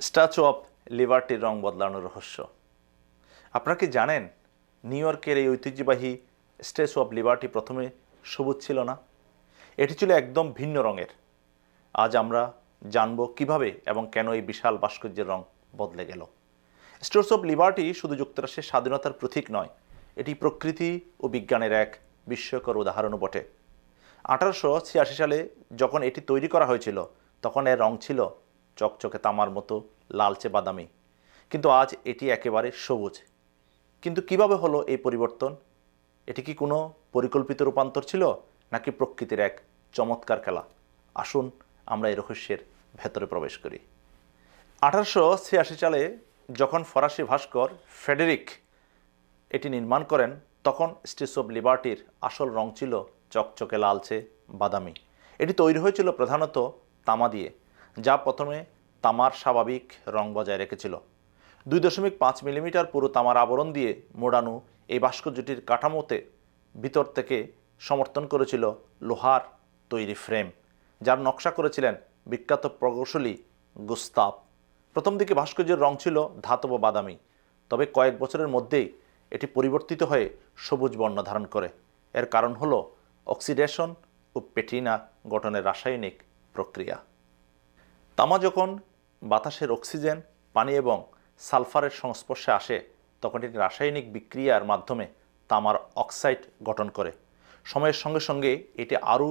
Statue of লিবার্টির রং বদলানোর রহস্য। আপনারা কি জানেন নিউ ইয়র্কের এই ঐতিহ্যবাহী স্ট্যাচু অফ লিবার্টি প্রথমে সবুজ ছিল না, এটি ছিল একদম ভিন্ন রঙের। আজ আমরা জানব কিভাবে এবং কেন এই বিশাল ভাস্কর্যের রং বদলে গেল। স্ট্যাচু অফ লিবার্টি শুধু যুক্তরাষ্ট্রের স্বাধীনতার প্রতীক নয়, এটি প্রকৃতি ও বিজ্ঞানের এক বিস্ময়কর উদাহরণও বটে। 1886 সালে যখন এটি তৈরি করা হয়েছিল তখন এর রং ছিল চকচকে তামার মতো লালচে বাদামি, কিন্তু আজ এটি একেবারে সবুজ। কিন্তু কিভাবে হলো এই পরিবর্তন? এটি কি কোনো পরিকল্পিত রূপান্তর ছিল নাকি প্রকৃতির এক চমৎকার খেলা? আসুন আমরা এই রহস্যের ভেতরে প্রবেশ করি। 1886 সালে যখন ফরাসি ভাস্কর ফ্রেডেরিক এটি নির্মাণ করেন তখন স্ট্যাচু অফ লিবার্টির আসল রং ছিল চকচকে লালচে বাদামি। এটি তৈরি হয়েছিল প্রধানত তামা দিয়ে, যা প্রথমে তামার স্বাভাবিক রং বজায় রেখেছিল। 2.5 মিলিমিটার পুরো তামার আবরণ দিয়ে মোড়ানো এই ভাস্কর্যটির কাঠামোতে ভিতর থেকে সমর্থন করেছিল লোহার তৈরি ফ্রেম, যার নকশা করেছিলেন বিখ্যাত প্রকৌশলী গুস্তাভ। প্রথম দিকে ভাস্কর্যের রং ছিল ধাতব বাদামি, তবে কয়েক বছরের মধ্যেই এটি পরিবর্তিত হয়ে সবুজ বর্ণ ধারণ করে। এর কারণ হলো অক্সিডেশন ও প্যাটিনা গঠনের রাসায়নিক প্রক্রিয়া। তামা যখন বাতাসের অক্সিজেন, পানি এবং সালফারের সংস্পর্শে আসে তখন এটি রাসায়নিক বিক্রিয়ার মাধ্যমে তামার অক্সাইড গঠন করে। সময়ের সঙ্গে সঙ্গে এটি আরও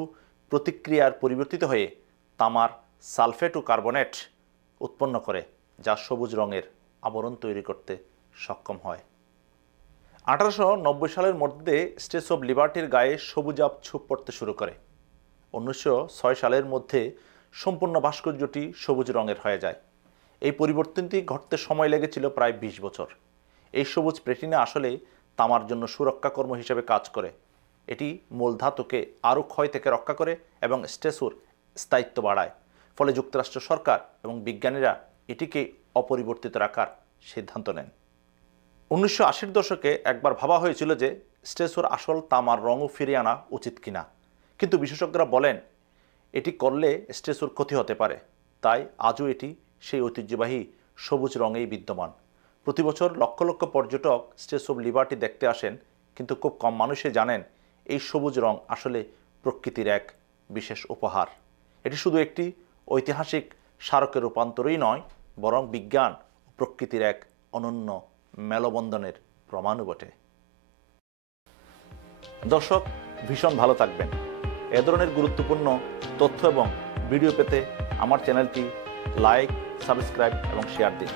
প্রতিক্রিয়ার পরিবর্তিত হয়ে তামার সালফেট ও কার্বনেট উৎপন্ন করে, যা সবুজ রঙের আবরণ তৈরি করতে সক্ষম হয়। 1890 সালের মধ্যে স্ট্যাচু অফ লিবার্টির গায়ে সবুজাভ ছোপ পড়তে শুরু করে। 1906 সালের মধ্যে সম্পূর্ণ ভাস্কর্যটি সবুজ রঙের হয়ে যায়। এই পরিবর্তনটি ঘটতে সময় লেগেছিল প্রায় 20 বছর। এই সবুজ প্যাটিনা আসলে তামার জন্য সুরক্ষাকর্ম হিসেবে কাজ করে। এটি মূল ধাতুকে আরও ক্ষয় থেকে রক্ষা করে এবং স্ট্যাচুর স্থায়িত্ব বাড়ায়। ফলে যুক্তরাষ্ট্র সরকার এবং বিজ্ঞানীরা এটিকে অপরিবর্তিত রাখার সিদ্ধান্ত নেন। 1980-র দশকে একবার ভাবা হয়েছিল যে স্ট্যাচুর আসল তামার রঙও ফিরিয়ে আনা উচিত কিনা, কিন্তু বিশেষজ্ঞরা বলেন এটি করলে স্ট্যাচুর ক্ষতি হতে পারে। তাই আজও এটি সেই ঐতিহ্যবাহী সবুজ রঙেই বিদ্যমান। প্রতি বছর লক্ষ লক্ষ পর্যটক স্ট্যাচু অফ লিবার্টি দেখতে আসেন, কিন্তু খুব কম মানুষই জানেন এই সবুজ রং আসলে প্রকৃতির এক বিশেষ উপহার। এটি শুধু একটি ঐতিহাসিক স্মারকের রূপান্তরই নয়, বরং বিজ্ঞান ও প্রকৃতির এক অনন্য মেলবন্ধনের প্রমাণও বটে। দর্শক, ভীষণ ভালো থাকবেন। এ ধরনের গুরুত্বপূর্ণ তথ্য এবং ভিডিও পেতে আমার চ্যানেলটি লাইক, সাবস্ক্রাইব এবং শেয়ার দিন।